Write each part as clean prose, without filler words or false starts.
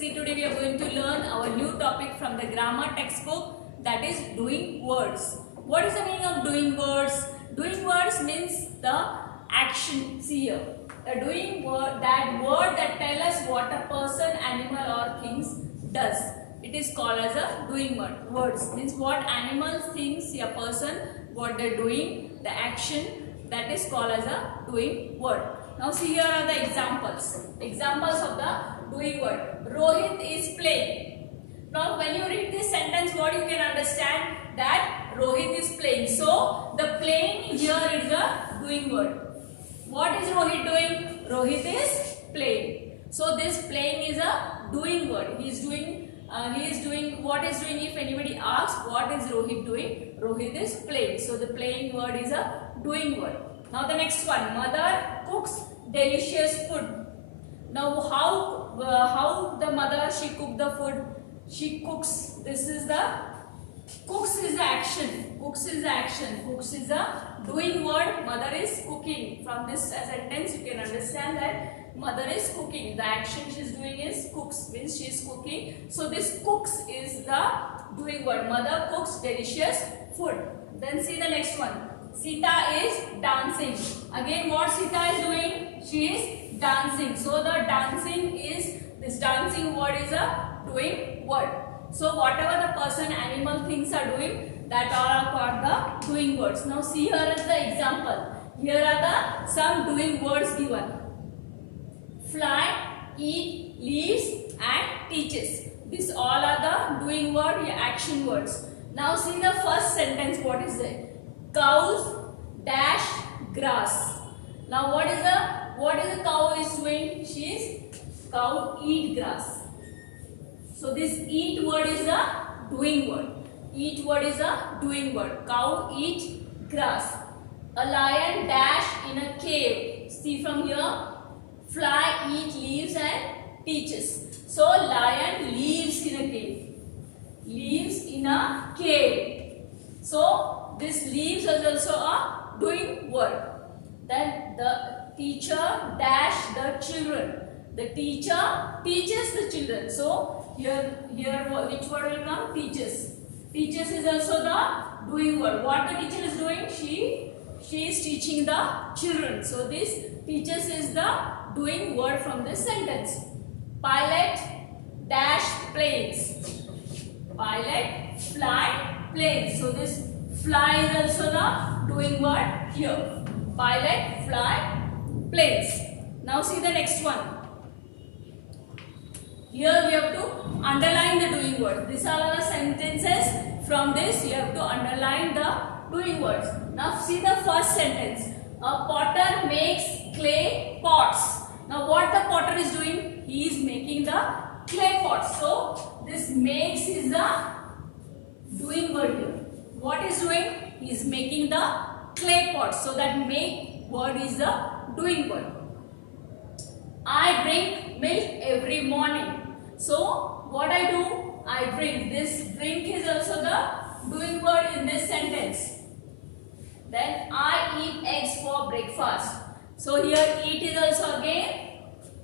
See, today we are going to learn our new topic from the grammar textbook, that is doing words. What is the meaning of doing words? Doing words means the action. See here, the doing word, that word that tell us what a person, animal or things does. It is called as a doing word. Words means what animals, things, a person, what they are doing, the action, that is called as a doing word. Now see, here are the examples. Examples of the doing word. Rohit is playing. Now when you read this sentence, what you can understand? That Rohit is playing. So the playing here is a doing word. What is Rohit doing? Rohit is playing. So this playing is a doing word. He is doing what is doing. If anybody asks what is Rohit doing, Rohit is playing. So the playing word is a doing word. Now the next one, mother cooks delicious food. Now how the mother she cook the food? She cooks. This is the cooks is the action. Cooks is the action. Cooks is the doing word. Mother is cooking. From this sentence you can understand that mother is cooking. The action she is doing is cooks, means she is cooking. So this cooks is the doing word. Mother cooks delicious food. Then see the next one. Sita is dancing. Again, what Sita is doing? She is dancing. So the dancing is, this dancing word is a doing word. So whatever the person, animal, things are doing, that are called the doing words. Now see, here is the example. Here are the some doing words given. Fly, eat, leaves and teaches. These all are the doing word, action words. Now see the first sentence, what is it? Cows dash grass. Now what is the cow is doing? She is cow eat grass. So this eat word is a doing word. Eat word is a doing word. Cow eat grass. A lion dash in a cave. See from here, fly, eat, leaves and teaches. So lion lives in a cave. Lives in a cave. So this leaves is also a doing word. Then the teacher dash the children. The teacher teaches the children. So here which word will come? Teaches. Teaches is also the doing word. What the teacher is doing? She is teaching the children. So this teaches is the doing word from this sentence. Pilot dash planes. Pilot fly planes. So this fly is also the doing word here. Pilot fly planes. Now see the next one. Here we have to underline the doing words. These are the sentences. From this you have to underline the doing words. Now see the first sentence. A potter makes clay pots. Now what the potter is doing? He is making the clay pots. So this makes is the doing word here. What is doing? He is making the clay pots. So that make word is the doing word. I drink milk every morning. So what I do? I drink. This drink is also the doing word in this sentence. Then I eat eggs for breakfast. So here eat is also again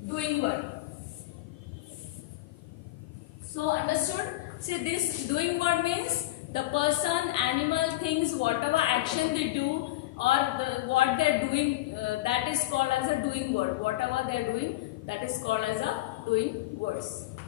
doing word. So understood? See, this doing word means the person, animal, things, whatever action they do or what they are doing, that is called as a doing word. Whatever they are doing, that is called as a doing words.